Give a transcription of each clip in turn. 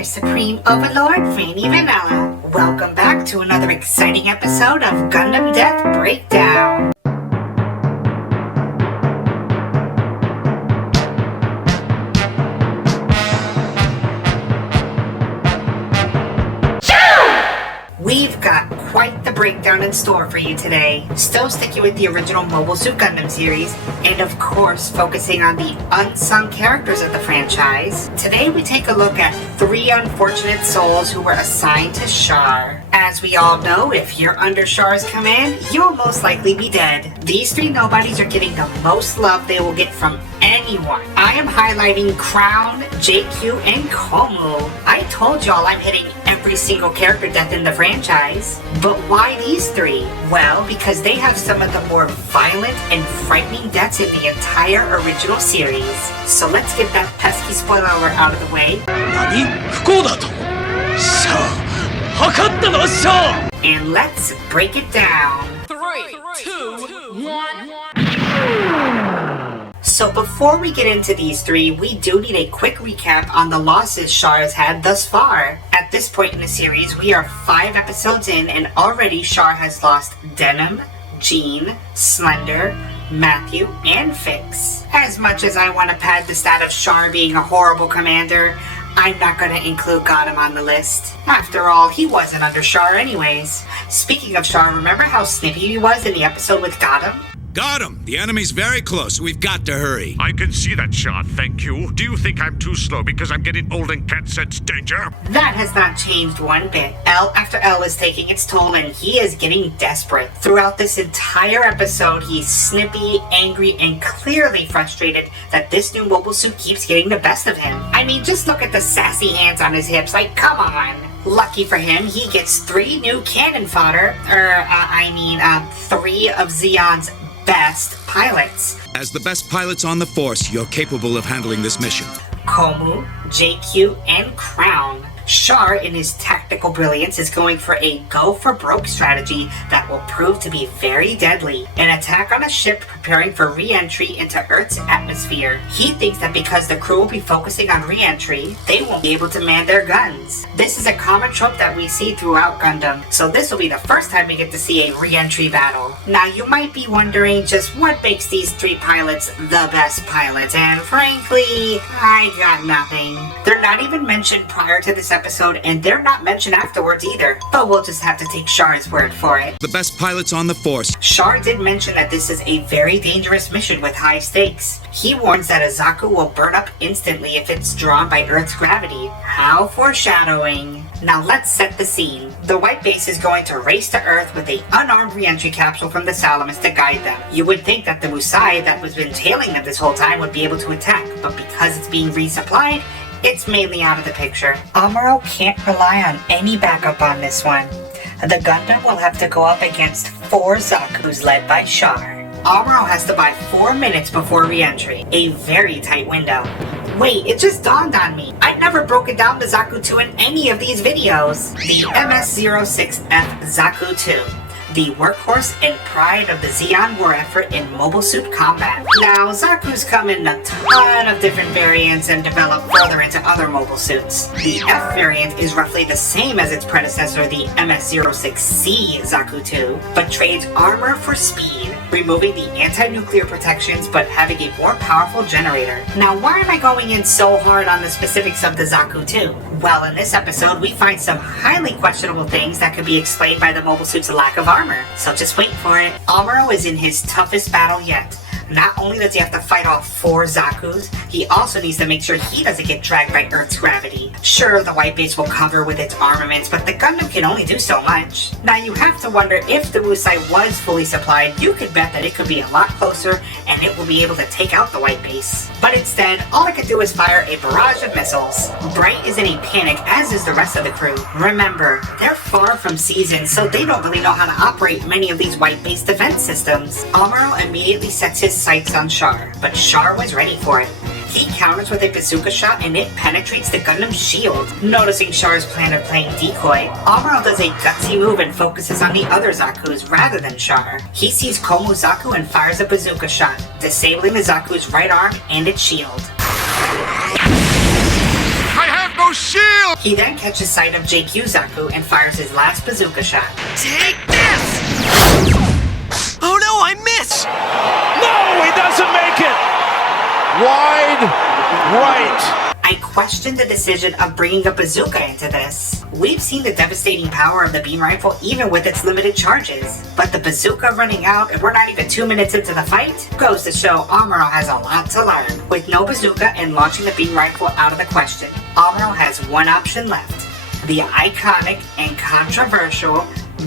your Supreme Overlord, Rainy Vanilla. Welcome back to another exciting episode of Gundam Death Breakdown. We've got quite the breakdown in store for you today. Still sticking with the original Mobile Suit Gundam series, and of course focusing on the unsung characters of the franchise. Today we take a look at 3 unfortunate souls who were assigned to Char. As we all know, if you're under Char's command, you'll most likely be dead. These 3 nobodies are getting the most love they will get from anyone. I am highlighting Crown, JQ, and Kohmu. I told y'all I'm hitting every single character death in the franchise. But why these 3? Well, because they have some of the more violent and frightening deaths in the entire original series. So let's get that pesky spoiler alert out of the way. And let's break it down. 3, 2, 1. So before we get into these 3, we do need a quick recap on the losses Char has had thus far. At this point in the series, we are 5 episodes in, and already Char has lost Denim, Jean, Slender, Matthew, and Fix. As much as I want to pad the stat of Char being a horrible commander, I'm not going to include Gundam on the list. After all, he wasn't under Char anyways. Speaking of Char, remember how snippy he was in the episode with Gundam? Got him! The enemy's very close. We've got to hurry. I can see that shot, thank you. Do you think I'm too slow because I'm getting old and can't sense danger? That has not changed one bit. L after L is taking its toll and he is getting desperate. Throughout this entire episode, he's snippy, angry, and clearly frustrated that this new mobile suit keeps getting the best of him. I mean, just look at the sassy hands on his hips, like, come on. Lucky for him, he gets 3 new cannon fodder, 3 of Zeon's best pilots. As the best pilots on the force, you're capable of handling this mission. Kohmu, JQ, and Crown. Char, in his tactical brilliance, is going for a go-for-broke strategy that will prove to be very deadly. An attack on a ship preparing for re-entry into Earth's atmosphere. He thinks that because the crew will be focusing on re-entry, they won't be able to man their guns. This is a common trope that we see throughout Gundam, so this will be the first time we get to see a re-entry battle. Now, you might be wondering just what makes these 3 pilots the best pilots, and frankly, I got nothing. They're not even mentioned prior to this episode, and they're not mentioned afterwards either. But we'll just have to take Char's word for it. The best pilots on the force. Char did mention that this is a very dangerous mission with high stakes. He warns that a Zaku will burn up instantly if it's drawn by Earth's gravity. How foreshadowing. Now let's set the scene. The White Base is going to race to Earth with an unarmed re-entry capsule from the Salamis to guide them. You would think that the Musai that was been tailing them this whole time would be able to attack, but because it's being resupplied, it's mainly out of the picture. Amuro can't rely on any backup on this one. The Gundam will have to go up against 4 Zakus led by Char. Amuro has to buy 4 minutes before re-entry, a very tight window. Wait, it just dawned on me. I've never broken down the Zaku 2 in any of these videos. The MS-06F Zaku 2. The workhorse and pride of the Zeon war effort in mobile suit combat. Now, Zaku's come in a ton of different variants and develop further into other mobile suits. The F variant is roughly the same as its predecessor, the MS-06C Zaku 2, but trades armor for speed, removing the anti-nuclear protections but having a more powerful generator. Now, why am I going in so hard on the specifics of the Zaku 2? Well, in this episode, we find some highly questionable things that could be explained by the mobile suit's lack of armor. So just wait for it. Amuro is in his toughest battle yet. Not only does he have to fight off 4 Zakus, he also needs to make sure he doesn't get dragged by Earth's gravity. Sure, the White Base will cover with its armaments, but the Gundam can only do so much. Now you have to wonder, if the Musai was fully supplied, you could bet that it could be a lot closer and it will be able to take out the White Base. But instead, all it could do is fire a barrage of missiles. Bright is in a panic, as is the rest of the crew. Remember, they're far from seasoned, so they don't really know how to operate many of these White Base defense systems. Amuro immediately sets his sights on Char, but Char was ready for it. He counters with a bazooka shot and it penetrates the Gundam's shield. Noticing Char's plan of playing decoy, Amuro does a gutsy move and focuses on the other Zakus rather than Char. He sees Kohmu Zaku and fires a bazooka shot, disabling the Zaku's right arm and its shield. I have no no shield! He then catches sight of JQ Zaku and fires his last bazooka shot. Take this! Oh no, I miss! No, he doesn't make it! Wide right. I question the decision of bringing a bazooka into this. We've seen the devastating power of the beam rifle even with its limited charges, but the bazooka running out and we're not even 2 minutes into the fight goes to show Amuro has a lot to learn. With no bazooka and launching the beam rifle out of the question, Amuro has one option left: the iconic and controversial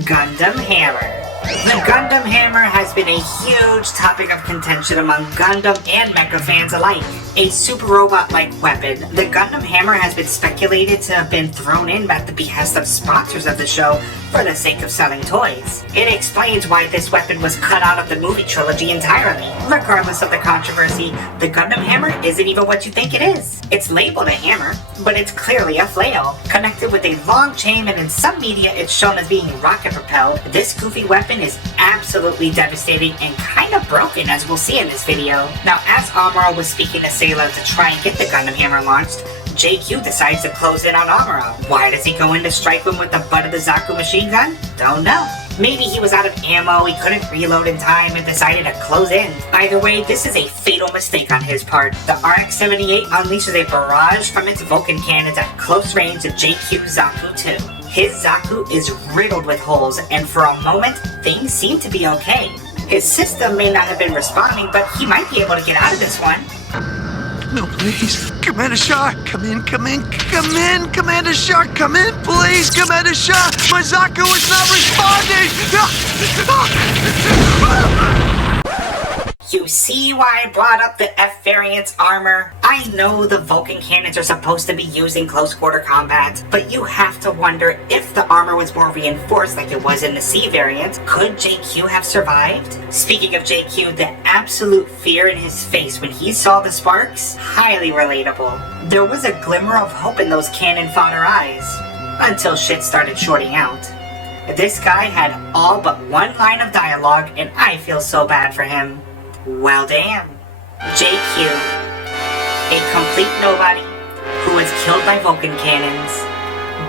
Gundam Hammer. The Gundam Hammer has been a huge topic of contention among Gundam and mecha fans alike. A super robot-like weapon, the Gundam Hammer has been speculated to have been thrown in at the behest of sponsors of the show for the sake of selling toys. It explains why this weapon was cut out of the movie trilogy entirely. Regardless of the controversy, the Gundam Hammer isn't even what you think it is. It's labeled a hammer, but it's clearly a flail, connected with a long chain, and in some media it's shown as being rocket-propelled. This goofy weapon is absolutely devastating and kind of broken, as we'll see in this video. Now, as Amuro was speaking to Sayla to try and get the Gundam Hammer launched, JQ decides to close in on Amuro. Why does he go in to strike him with the butt of the Zaku machine gun? Don't know. Maybe he was out of ammo, he couldn't reload in time, and decided to close in. Either way, this is a fatal mistake on his part. The RX-78 unleashes a barrage from its Vulcan cannons at close range to JQ Zaku 2. His Zaku is riddled with holes, and for a moment, things seem to be okay. His system may not have been responding, but he might be able to get out of this one. No, please. Commander Shar, come in. Commander Shar, come in, please. Commander Shar, my Zaku is not responding. You see why I brought up the F variant's armor? I know the Vulcan cannons are supposed to be used in close quarter combat, but you have to wonder if the armor was more reinforced like it was in the C variant. Could JQ have survived? Speaking of JQ, the absolute fear in his face when he saw the sparks? Highly relatable. There was a glimmer of hope in those cannon fodder eyes, until shit started shorting out. This guy had all but one line of dialogue, and I feel so bad for him. Well damn. JQ, a complete nobody who was killed by Vulcan cannons,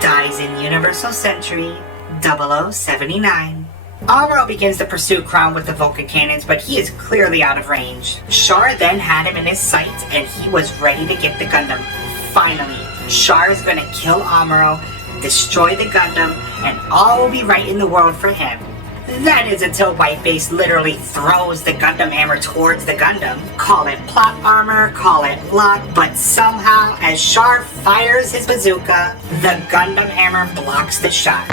dies in Universal Century 0079. Amuro begins to pursue Crown with the Vulcan cannons, but he is clearly out of range. Char then had him in his sights, and he was ready to get the Gundam. Finally, Char is gonna kill Amuro, destroy the Gundam, and all will be right in the world for him. That is until Whiteface literally throws the Gundam Hammer towards the Gundam. Call it plot armor, call it luck, but somehow, as Char fires his bazooka, the Gundam Hammer blocks the shot.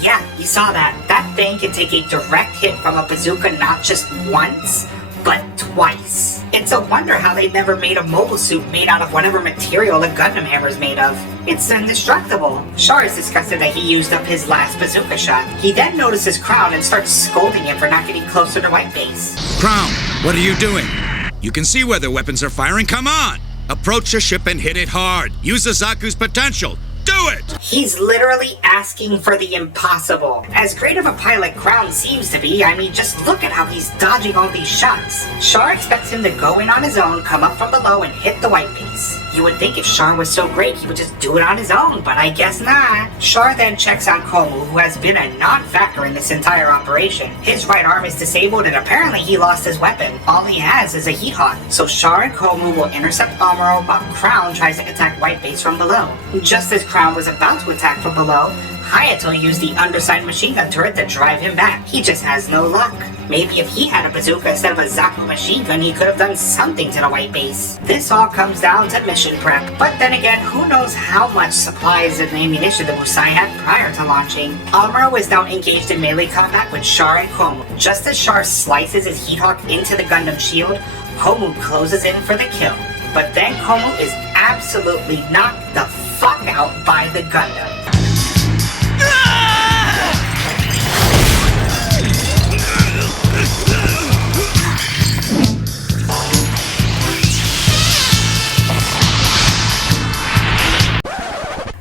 Yeah, you saw that. That thing can take a direct hit from a bazooka not just once, but twice. It's a wonder how they never made a mobile suit made out of whatever material the Gundam Hammer is made of. It's indestructible. Char is disgusted that he used up his last bazooka shot. He then notices Crown and starts scolding him for not getting closer to Whiteface. Crown, what are you doing? You can see where the weapons are firing. Come on! Approach the ship and hit it hard. Use the Zaku's potential. Do it! He's literally asking for the impossible. As great of a pilot Crown seems to be, I mean, just look at how he's dodging all these shots. Char expects him to go in on his own, come up from below, and hit the white base. You would think if Char was so great, he would just do it on his own, but I guess not. Char then checks on Kohmu, who has been a non-factor in this entire operation. His right arm is disabled, and apparently he lost his weapon. All he has is a heat hawk. So Char and Kohmu will intercept Amuro while Crown tries to attack white base from below. Just as Crown was about to attack from below, Hayato used the underside machine gun turret to drive him back. He just has no luck. Maybe if he had a bazooka instead of a Zaku machine gun, he could have done something to the white base. This all comes down to mission prep, but then again, who knows how much supplies and ammunition the Musai had prior to launching. Amuro is now engaged in melee combat with Char and Kohmu. Just as Char slices his heat hawk into the Gundam shield, Kohmu closes in for the kill. But then Kohmu is absolutely knocked the fuck out by the Gundam.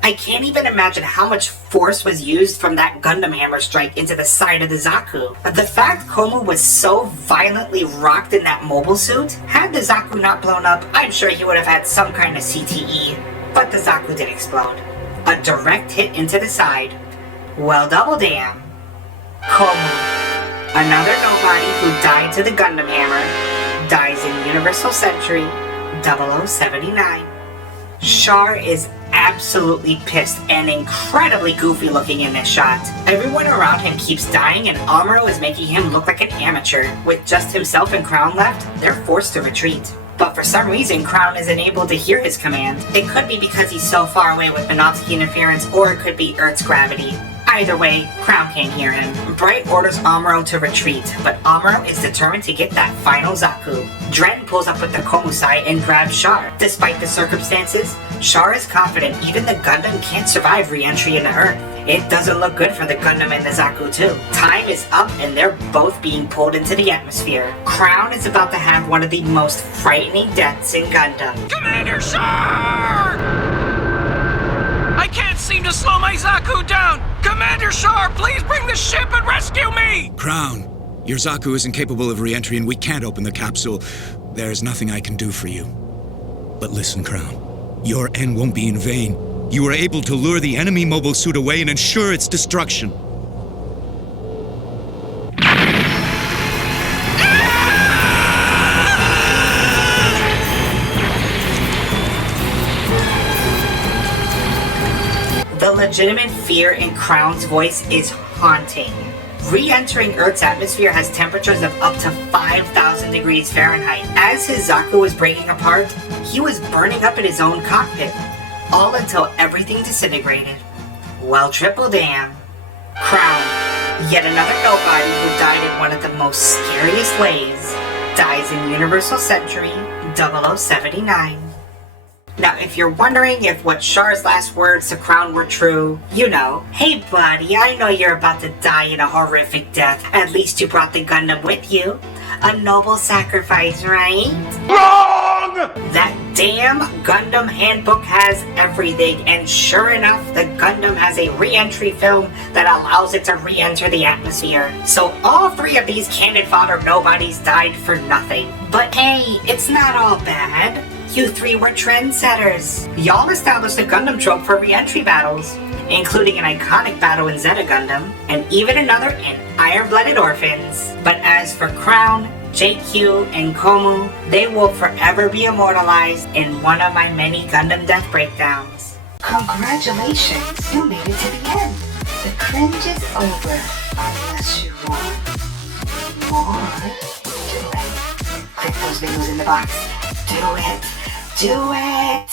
I can't even even imagine how much force was used from that Gundam hammer strike into the side of the Zaku. The fact Kohmu was so violently rocked in that mobile suit, had the Zaku not blown up, I'm sure he would have had some kind of CTE. But the Zaku did explode. A direct hit into the side. Well, double damn. Kohmu, another nobody who died to the Gundam hammer, dies in Universal Century 0079. Char is absolutely pissed and incredibly goofy looking in this shot. Everyone around him keeps dying and Amuro is making him look like an amateur. With just himself and Crown left, they're forced to retreat. But for some reason, Crown isn't able to hear his command. It could be because he's so far away with Minovsky interference, or it could be Earth's gravity. Either way, Crown can't hear him. Bright orders Amuro to retreat, but Amuro is determined to get that final Zaku. Dren pulls up with the Komusai and grabs Char. Despite the circumstances, Char is confident even the Gundam can't survive re-entry into Earth. It doesn't look good for the Gundam and the Zaku too. Time is up and they're both being pulled into the atmosphere. Crown is about to have one of the most frightening deaths in Gundam. Commander Char! I can't seem to slow my Zaku down! Commander Char, please bring the ship and rescue me! Crown, your Zaku isn't capable of re-entry and we can't open the capsule. There's nothing I can do for you. But listen, Crown, your end won't be in vain. You were able to lure the enemy mobile suit away and ensure its destruction. The legitimate fear in Crown's voice is haunting. Re-entering Earth's atmosphere has temperatures of up to 5,000 degrees Fahrenheit. As his Zaku was breaking apart, he was burning up in his own cockpit. All until everything disintegrated. Well, triple damn. Crown, yet another nobody who died in one of the most scariest ways, dies in Universal Century 0079. Now, if you're wondering if what Char's last words to Crown were true, you know, hey buddy, I know you're about to die in a horrific death. At least you brought the Gundam with you. A noble sacrifice, right? Wrong! That damn Gundam handbook has everything, and sure enough, the Gundam has a re-entry film that allows it to re-enter the atmosphere. So all three of these cannon fodder nobodies died for nothing. But hey, it's not all bad. You three were trendsetters. Y'all established a Gundam trope for re-entry battles, including an iconic battle in Zeta Gundam, and even another in Iron-Blooded Orphans. But as for Crown, JQ, and Kohmu, they will forever be immortalized in one of my many Gundam death breakdowns. Congratulations, you made it to the end. The cringe is over, unless you want more. Do it. Click those videos in the box. Do it. Do it!